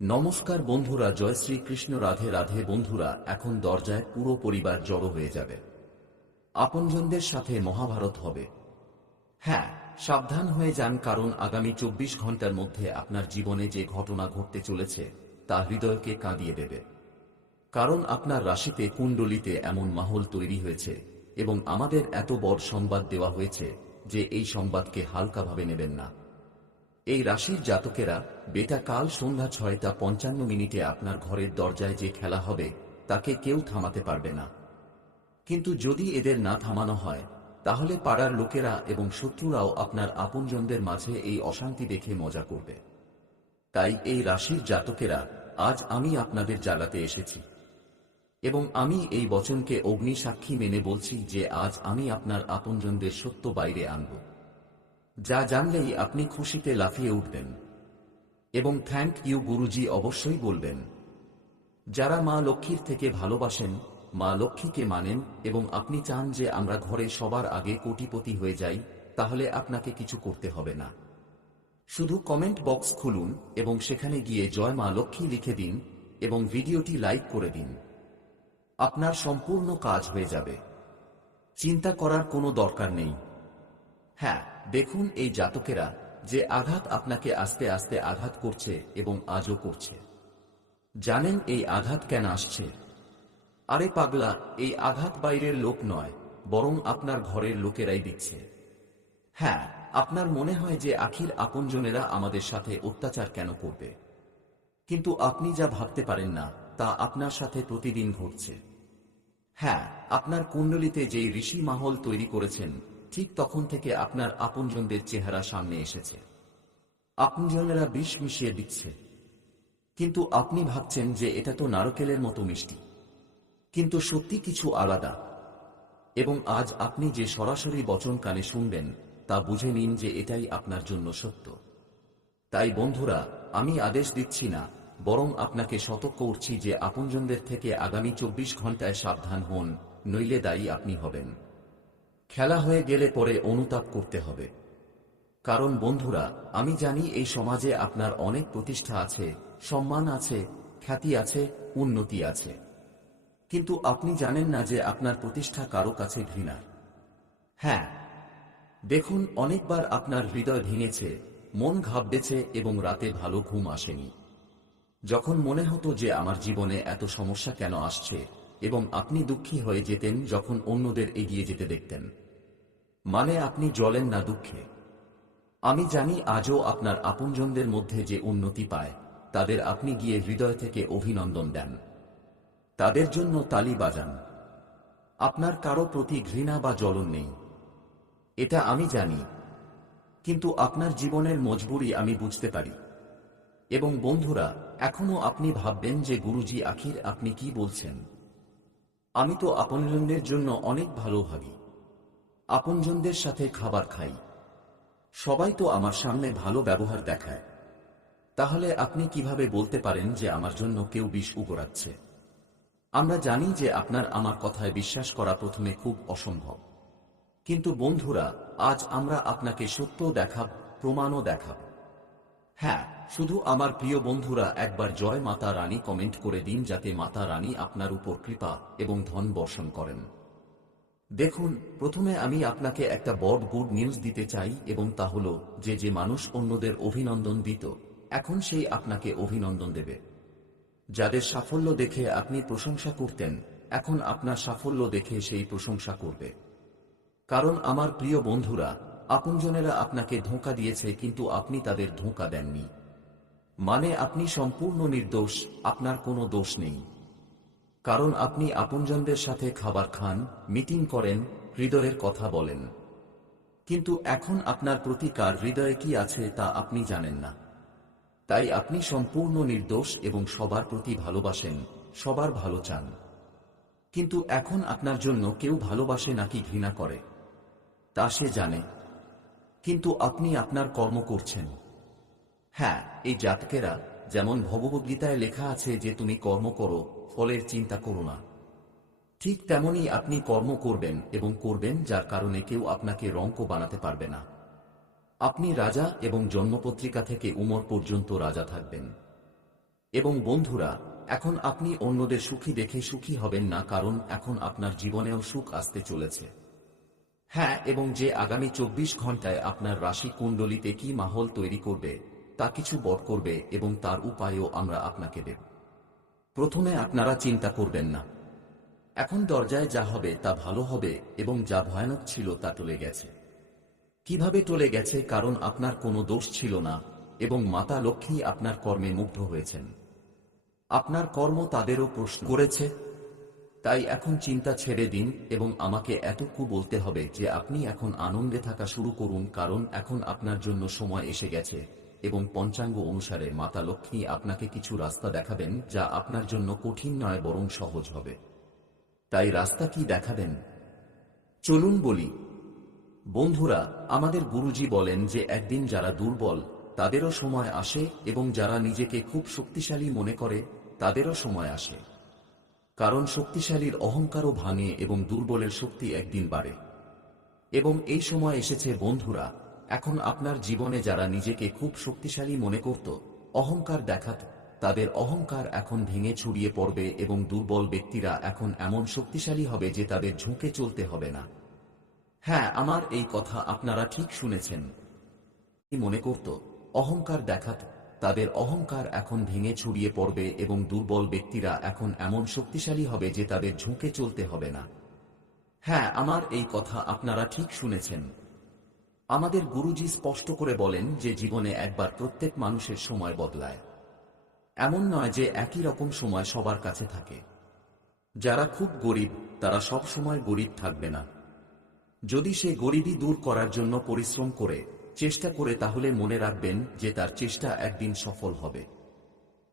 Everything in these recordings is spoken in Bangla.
নমস্কার বন্ধুরা, জয় শ্রীকৃষ্ণ। রাধে রাধে বন্ধুরা, এখন দরজায় পুরো পরিবার জড়ো হয়ে যাবে। আপনজনদের সাথে মহাভারত হবে। হ্যাঁ, সাবধান হয়ে যান, কারণ আগামী 24 ঘন্টার মধ্যে আপনার জীবনে যে ঘটনা ঘটতে চলেছে তা হৃদয়কে কাঁদিয়ে দেবে। কারণ আপনার রাশিতে, কুণ্ডলিতে এমন মাহল তৈরি হয়েছে এবং আমাদের এত বড় সংবাদ দেওয়া হয়েছে যে এই সংবাদকে হালকাভাবে নেবেন না। এই রাশির জাতকেরা, বেটা কাল সন্ধ্যা 6টা 55 আপনার ঘরের দরজায় যে খেলা হবে তাকে কেউ থামাতে পারবে না। কিন্তু যদি এদের না থামানো হয়, তাহলে পাড়ার লোকেরা এবং শত্রুরাও আপনার আপনজনদের মাঝে এই অশান্তি দেখে মজা করবে। তাই এই রাশির জাতকেরা, আজ আমি আপনাদের জাগাতে এসেছি এবং আমি এই বচনকে অগ্নি সাক্ষী মেনে বলছি যে আজ আমি আপনার আপনজনদের সত্য বাইরে আনব, যা জানলেই আপনি খুশিতে লাফিয়ে উঠবেন এবং থ্যাংক ইউ গুরুজি অবশ্যই বলবেন। যারা মা লক্ষ্মীর থেকে ভালোবাসেন, মা লক্ষ্মীকে মানেন এবং আপনি চান যে আমরা ঘরে সবার আগে কোটিপতি হয়ে যাই, তাহলে আপনাকে কিছু করতে হবে না। শুধু কমেন্ট বক্স খুলুন এবং সেখানে গিয়ে জয় মা লক্ষ্মী লিখে দিন এবং ভিডিওটি লাইক করে দিন। আপনার সম্পূর্ণ কাজ হয়ে যাবে। চিন্তা করার কোনো দরকার নেই। হ্যাঁ, দেখুন এই জাতকেরা, যে আঘাত আপনাকে আস্তে আস্তে আঘাত করছে এবং আজও করছে। জানেন এই আঘাত কেন আসছে? আরে পাগলা, এই আঘাত বাইরের লোক নয়, বরং আপনার ঘরের লোকেরাই দিচ্ছে। হ্যাঁ, আপনার মনে হয় যে আখির আপনজনেরা আমাদের সাথে অত্যাচার কেন করবে, কিন্তু আপনি যা ভাবতে পারেন না তা আপনার সাথে প্রতিদিন ঘটছে। হ্যাঁ, আপনার কুণ্ডলিতে যেই ঋষি মাহল তৈরি করেছেন, ঠিক তখন থেকে আপনার আপনজনদের চেহারা সামনে এসেছে। আপনজনেরা বিষ মিশিয়ে দিচ্ছে, কিন্তু আপনি ভাবছেন যে এটা তো নারকেলের মতো মিষ্টি, কিন্তু সত্যি কিছু আলাদা। এবং আজ আপনি যে সরাসরি বচন কানে শুনবেন তা বুঝে নিন যে এটাই আপনার জন্য সত্য। তাই বন্ধুরা, আমি আদেশ দিচ্ছি না, বরং আপনাকে সতর্ক করছি যে আপনজনদের থেকে আগামী 24 ঘন্টায় সাবধান হন, নইলে দায়ী আপনি হবেন। খেলা হয়ে গেলে পরে অনুতাপ করতে হবে। কারণ বন্ধুরা, আমি জানি এই সমাজে আপনার অনেক প্রতিষ্ঠা আছে, সম্মান আছে, খ্যাতি আছে, উন্নতি আছে, কিন্তু আপনি জানেন না যে আপনার প্রতিষ্ঠা কারো কাছে ঘৃণার। হ্যাঁ, দেখুন, অনেকবার আপনার হৃদয় ভেঙেছে, মন ঘাবড়েছে এবং রাতে ভালো ঘুম আসেনি। যখন মনে হতো যে আমার জীবনে এত সমস্যা কেন আসছে, এবং আপনি দুঃখী হয়ে যেতেন যখন অন্যদের এগিয়ে যেতে দেখতেন। মানে আপনি জ্বলেন না দুঃখে। আমি জানি আজও আপনার আপনজনদের মধ্যে যে উন্নতি পায়, তাদের আপনি গিয়ে হৃদয় থেকে অভিনন্দন দেন, তাদের জন্য তালি বাজান। আপনার কারো প্রতি ঘৃণা বা জ্বলন নেই, এটা আমি জানি, কিন্তু আপনার জীবনের মজবুরি আমি বুঝতে পারি। এবং বন্ধুরা, এখনো আপনি ভাববেন যে গুরুজি আখির আপনি কি বলছেন? আমি তো আপনজনদের জন্য অনেক ভালো ভাবি, আপনজনদের সাথে খাবার খাই, সবাই তো আমার সামনে ভালো ব্যবহার দেখায়, তাহলে আপনি কিভাবে বলতে পারেন যে আমার জন্য কেউ বিষ উগরাচ্ছে? আমরা জানি যে আপনার আমার কথায় বিশ্বাস করা প্রথমে খুব অসম্ভব, কিন্তু বন্ধুরা, আজ আমরা আপনাকে সত্য দেখাব, প্রমাণও দেখাব। হ্যাঁ, শুধু আমার প্রিয় বন্ধুরা একবার জয় মাতা রানী কমেন্ট করে দিন, যাতে মাতা রানী আপনার উপর কৃপা এবং ধন বর্ষণ করেন। দেখুন, প্রথমে আমি আপনাকে একটা বড় গুড নিউজ দিতে চাই, এবং তা হলো যে যে মানুষ অন্যদের অভিনন্দন দিত, এখন সেই আপনাকে অভিনন্দন দেবে। যাদের সাফল্য দেখে আপনি প্রশংসা করতেন, এখন আপনার সাফল্য দেখে সেই প্রশংসা করবে। কারণ আমার প্রিয় বন্ধুরা, আপনজনেরা আপনাকে ধোঁকা দিয়েছে, কিন্তু আপনি তাদের ধোঁকা দেননি। মানে আপনি সম্পূর্ণ নির্দোষ, আপনার কোনো দোষ নেই। কারণ আপনি আপনজনদের সাথে খাবার খান, মিটিং করেন, হৃদয়ের কথা বলেন, কিন্তু এখন আপনার প্রতি কার হৃদয়ে কি আছে তা আপনি জানেন না। তাই আপনি সম্পূর্ণ নির্দোষ এবং সবার প্রতি ভালোবাসেন, সবার ভালো চান, কিন্তু এখন আপনার জন্য কেউ ভালোবাসে নাকি ঘৃণা করে তা সে জানে, কিন্তু আপনি আপনার কর্ম করছেন। হ্যাঁ, এই জাতকেরা, যেমন ভগবদ্গীতায় লেখা আছে যে তুমি কর্ম করো, ফলের চিন্তা করো না, ঠিক তেমনি আপনি কর্ম করবেন এবং করবেন, যার কারণে কেউ আপনাকে রঙ্ক বানাতে পারবে না। আপনি রাজা এবং জন্মপত্রিকা থেকে উমর পর্যন্ত রাজা থাকবেন। এবং বন্ধুরা, এখন আপনি অন্যদের সুখী দেখে সুখী হবেন না, কারণ এখন আপনার জীবনেও সুখ আসতে চলেছে। হ্যাঁ, এবং যে আগামী 24 ঘন্টায় আপনার রাশি কুণ্ডলিতে কি মাহল তৈরি করবে তা কিছু বড় করবে, এবং তার উপায়ও আমরা আপনাকে দেব। প্রথমে আপনারা চিন্তা করবেন না। এখন দরজায় যা হবে তা ভালো হবে, এবং যা ভয়ানক ছিল তা টলে গেছে। কিভাবে টলে গেছে? কারণ আপনার কোনো দোষ ছিল না, এবং মাতা লক্ষ্মী আপনার কর্মে মুগ্ধ হয়েছেন। আপনার কর্ম তাদেরও প্রশ্ন করেছে। তাই এখন চিন্তা ছেড়ে দিন এবং আমাকে এতটুকু বলতে হবে যে আপনি এখন আনন্দে থাকা শুরু করুন, কারণ এখন আপনার জন্য সময় এসে গেছে, এবং পঞ্চাঙ্গ অনুসারে মাতা লক্ষ্মী আপনাকে কিছু রাস্তা দেখাবেন যা আপনার জন্য কঠিন নয় বরং সহজ হবে। তাই রাস্তা কি দেখাবেন? চলুন বলি। বন্ধুরা, আমাদের গুরুজি বলেন যে একদিন যারা দুর্বল তাদেরও সময় আসে, এবং যারা নিজেকে খুব শক্তিশালী মনে করে তাদেরও সময় আসে। কারণ শক্তিশালীর অহংকারও ভাঙে এবং দুর্বলের শক্তি একদিন বাড়ে। এবং এই সময় এসেছে বন্ধুরা। এখন আপনার জীবনে যারা নিজেকে খুব শক্তিশালী মনে করত, অহংকার দেখাত, তাদের অহংকার এখন ভেঙে ছড়িয়ে পড়বে, এবং দুর্বল ব্যক্তিরা এখন এমন শক্তিশালী হবে যে তাদের ঝুঁকে চলতে হবে না। হ্যাঁ, আমার এই কথা আপনারা ঠিক শুনেছেন। কি মনে করত, অহংকার দেখাত, তাদের অহংকার এখন ভেঙে ছড়িয়ে পড়বে, এবং দুর্বল ব্যক্তিরা এখন এমন শক্তিশালী হবে যে তাদের ঝুঁকে চলতে হবে না। হ্যাঁ, আমার এই কথা আপনারা ঠিক শুনেছেন। আমাদের গুরুজি স্পষ্ট করে বলেন যে জীবনে একবার প্রত্যেক মানুষের সময় বদলায়। এমন নয় যে একই রকম সময় সবার কাছে থাকে। যারা খুব গরিব তারা সব সময় গরিব থাকবে না। যদি সে গরিবি দূর করার জন্য পরিশ্রম করে, চেষ্টা করে, তাহলে মনে রাখবেন যে তার চেষ্টা একদিন সফল হবে।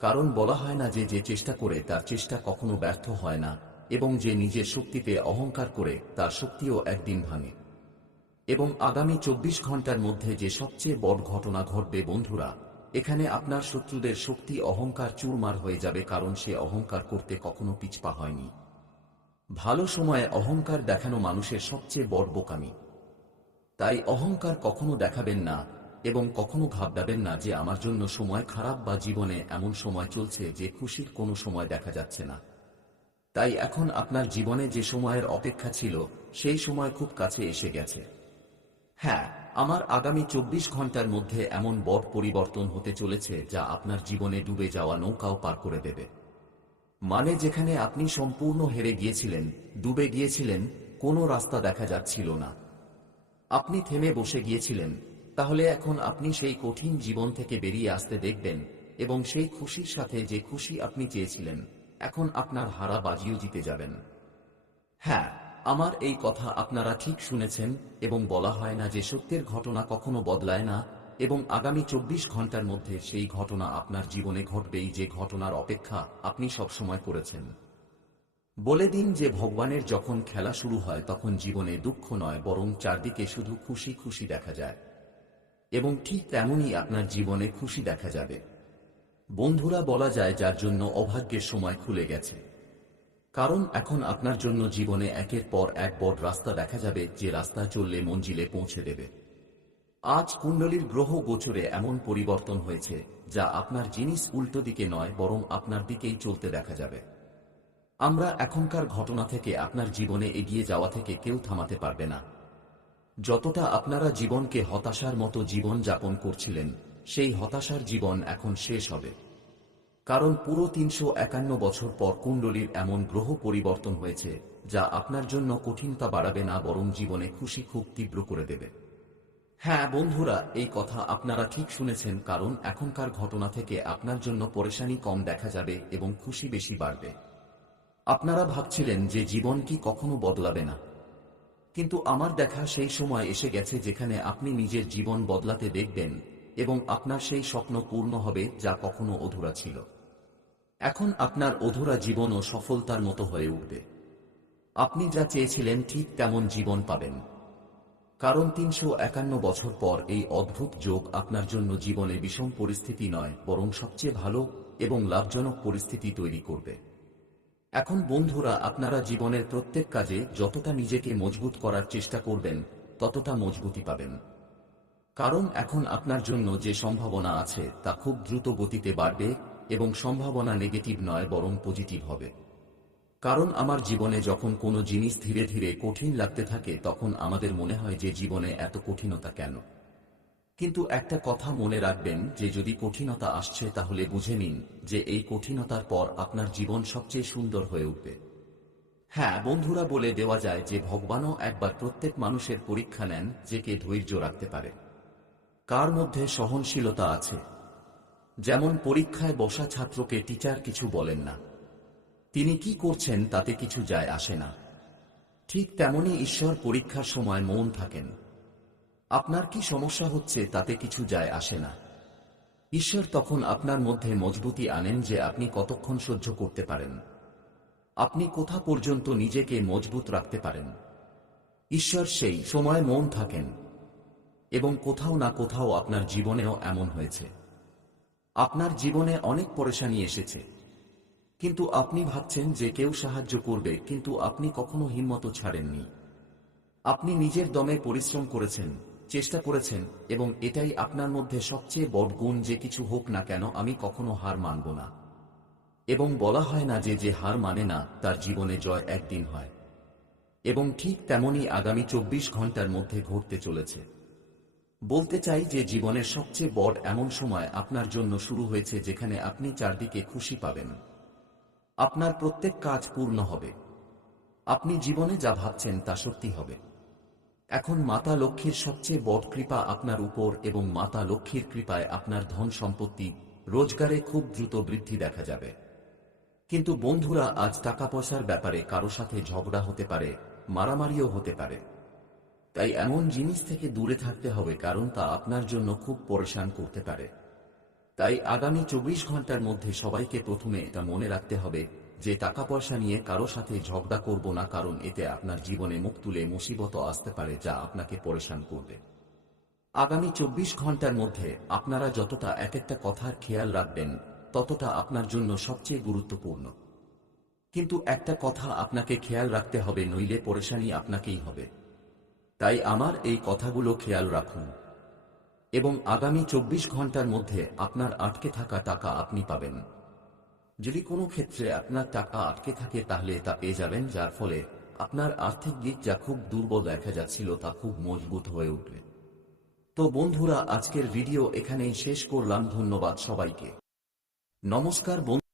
কারণ বলা হয় না যে যে চেষ্টা করে তার চেষ্টা কখনো ব্যর্থ হয় না, এবং যে নিজের শক্তিতে অহংকার করে তার শক্তিও একদিন ভাঙে। এবং আগামী 24 ঘন্টার মধ্যে যে সবচেয়ে বড় ঘটনা ঘটবে বন্ধুরা, এখানে আপনার শত্রুদের শক্তি অহংকার চুরমার হয়ে যাবে, কারণ সে অহংকার করতে কখনো পিছপা হয়নি। ভালো সময়ে অহংকার দেখানো মানুষের সবচেয়ে বড় বোকামি। তাই অহংকার কখনো দেখাবেন না, এবং কখনো ভাববেন না যে আমার জন্য সময় খারাপ বা জীবনে এমন সময় চলছে যে খুশির কোনো সময় দেখা যাচ্ছে না। তাই এখন আপনার জীবনে যে সময়ের অপেক্ষা ছিল সেই সময় খুব কাছে এসে গেছে। হ্যাঁ, আমার আগামী 24 ঘন্টার মধ্যে এমন বড় পরিবর্তন হতে চলেছে যা আপনার জীবনে ডুবে যাওয়া নৌকাও পার করে দেবে। মানে যেখানে আপনি সম্পূর্ণ হেরে গিয়েছিলেন, ডুবে গিয়েছিলেন, কোনো রাস্তা দেখা যাচ্ছিল না, আপনি থেমে বসে গিয়েছিলেন, তাহলে এখন আপনি সেই কঠিন জীবন থেকে বেরিয়ে আসতে দেখবেন, এবং সেই খুশির সাথে যে খুশি আপনি চেয়েছিলেন, এখন আপনার হারা বাজিও জিতে যাবেন। হ্যাঁ, আমার এই কথা আপনারা ঠিক শুনেছেন, এবং বলা হয় না যে সত্যের ঘটনা কখনো বদলায় না, এবং আগামী 24 ঘন্টার মধ্যে সেই ঘটনা আপনার জীবনে ঘটবেই, যে ঘটনার অপেক্ষা আপনি সবসময় করেছেন। বলে দিন যে ভগবানের যখন খেলা শুরু হয় তখন জীবনে দুঃখ নয় বরং চারদিকে শুধু খুশি খুশি দেখা যায়, এবং ঠিক তেমনই আপনার জীবনে খুশি দেখা যাবে। বন্ধুরা, বলা যায় যার জন্য অভাগ্যের সময় খুলে গেছে, কারণ এখন আপনার জন্য জীবনে একের পর এক বড় রাস্তা দেখা যাবে, যে রাস্তা চললে মঞ্জিলে পৌঁছে দেবে। আজ কুণ্ডলীর গ্রহ গোচরে এমন পরিবর্তন হয়েছে যা আপনার জিনিস উল্টো দিকে নয় বরং আপনার দিকেই চলতে দেখা যাবে। আমরা এখনকার ঘটনা থেকে আপনার জীবনে এগিয়ে যাওয়া থেকে কেউ থামাতে পারবে না। যতটা আপনারা জীবনকে হতাশার মতো জীবন যাপন করছিলেন, সেই হতাশার জীবন এখন শেষ হবে। কারণ পুরো 351 বছর পর কুণ্ডলীর এমন গ্রহ পরিবর্তন হয়েছে যা আপনার জন্য কঠিনতা বাড়াবে না বরং জীবনে খুশি খুব তীব্র করে দেবে। হ্যাঁ বন্ধুরা, এই কথা আপনারা ঠিক শুনেছেন, কারণ এখনকার ঘটনা থেকে আপনার জন্য পরেশানি কম দেখা যাবে এবং খুশি বেশি বাড়বে। আপনারা ভাবছিলেন যে জীবন কি কখনো বদলাবে না, কিন্তু আমার দেখা সেই সময় এসে গেছে যেখানে আপনি নিজের জীবন বদলাতে দেখবেন, এবং আপনার সেই স্বপ্ন পূর্ণ হবে যা কখনো অধুরা ছিল। এখন আপনার অধুরা জীবনও সফলতার মতো হয়ে উঠবে। আপনি যা চেয়েছিলেন ঠিক তেমন জীবন পাবেন, কারণ 351 বছর পর এই অদ্ভুত যোগ আপনার জন্য জীবনে বিষম পরিস্থিতি নয় বরং সবচেয়ে ভালো এবং লাভজনক পরিস্থিতি তৈরি করবে। এখন বন্ধুরা, আপনারা জীবনের প্রত্যেক কাজে যতটা নিজেকে মজবুত করার চেষ্টা করবেন ততটা মজবুতি পাবেন, কারণ এখন আপনার জন্য যে সম্ভাবনা আছে তা খুব দ্রুত গতিতে বাড়বে, এবং সম্ভাবনা নেগেটিভ নয় বরং পজিটিভ হবে। কারণ আমার জীবনে যখন কোনো জিনিস ধীরে ধীরে কঠিন লাগতে থাকে তখন আমাদের মনে হয় যে জীবনে এত কঠিনতা কেন। কিন্তু একটা কথা মনে রাখবেন যে যদি কঠিনতা আসছে তাহলে বুঝে নিন যে এই কঠিনতার পর আপনার জীবন সবচেয়ে সুন্দর হয়ে উঠবে। হ্যাঁ বন্ধুরা, বলে দেওয়া যায় যে ভগবানও একবার প্রত্যেক মানুষের পরীক্ষা নেন যে কে ধৈর্য রাখতে পারে, কার মধ্যে সহনশীলতা আছে। যেমন পরীক্ষায় বসা ছাত্রকে টিচার কিছু বলেন না, তিনি কি করছেন তাতে কিছু যায় আসে না। ঠিক তেমনি ঈশ্বর পরীক্ষার সময় মৌন থাকেন। আপনার কি সমস্যা হচ্ছে তাতে কিছু যায় আসে না। ঈশ্বর তখন আপনার মধ্যে মজবুতি আনেন যে আপনি কতক্ষণ সহ্য করতে পারেন, আপনি কোথা পর্যন্ত নিজেকে মজবুত রাখতে পারেন। ঈশ্বর সেই সময় মৌন থাকেন। এবং কোথাও না কোথাও আপনার জীবনেও এমন হয়েছে। আপনার জীবনে অনেক পরেশানি এসেছে, কিন্তু আপনি ভাবছেন যে কেউ সাহায্য করবে, কিন্তু আপনি কখনো হিম্মত ছাড়েননি। আপনি নিজের দমে পরিশ্রম করেছেন, চেষ্টা করেছেন, এবং এটাই আপনার মধ্যে সবচেয়ে বড় গুণ যে কিছু হোক না কেন আমি কখনো হার মানব না। এবং বলা হয় না যে যে হার মানে না তার জীবনে জয় একদিন হয়। এবং ঠিক তেমনই আগামী 24 ঘন্টার মধ্যে ঘটতে চলেছে। বলতে চাই যে জীবনের সবচেয়ে বড় এমন সময় আপনার জন্য শুরু হয়েছে যেখানে আপনি চারদিকে খুশি পাবেন। আপনার প্রত্যেক কাজ পূর্ণ হবে। আপনি জীবনে যা ভাবছেন তা সত্যি হবে। এখন মাতা লক্ষ্মীর সবচেয়ে বড় কৃপা আপনার উপর, এবং মাতা লক্ষ্মীর কৃপায় আপনার ধন সম্পত্তি রোজগারে খুব দ্রুত বৃদ্ধি দেখা যাবে। কিন্তু বন্ধুরা, আজ টাকা পয়সার ব্যাপারে কারো সাথে ঝগড়া হতে পারে, মারামারিও হতে পারে। তাই এমন জিনিস থেকে দূরে থাকতে হবে, কারণ তা আপনার জন্য খুব পরেশান করতে পারে। তাই আগামী 24 ঘন্টার মধ্যে সবাইকে প্রথমে এটা মনে রাখতে হবে যে টাকা পয়সা নিয়ে কারো সাথে ঝগড়া করব না, কারণ এতে আপনার জীবনে মুখ তুলে মুসিবত আসতে পারে যা আপনাকে পরেশান করবে। আগামী 24 ঘন্টার মধ্যে আপনারা যতটা এক একটা কথার খেয়াল রাখবেন ততটা আপনার জন্য সবচেয়ে গুরুত্বপূর্ণ। কিন্তু একটা কথা আপনাকে খেয়াল রাখতে হবে, নইলে পরেশানি আপনাকেই হবে। তাই আমার এই কথাগুলো খেয়াল রাখুন, এবং আগামী 24 ঘন্টার মধ্যে আপনার আটকে থাকা টাকা আপনি পাবেন। যদি কোনো ক্ষেত্রে আপনার টাকা আটকে থাকে তাহলে তা পেয়ে যাবেন, যার ফলে আপনার আর্থিক দিক যা খুব দুর্বল দেখা যাচ্ছিল তা খুব মজবুত হয়ে উঠবে। তো বন্ধুরা, আজকের ভিডিও এখানেই শেষ করলাম। ধন্যবাদ সবাইকে। নমস্কার বন্ধু।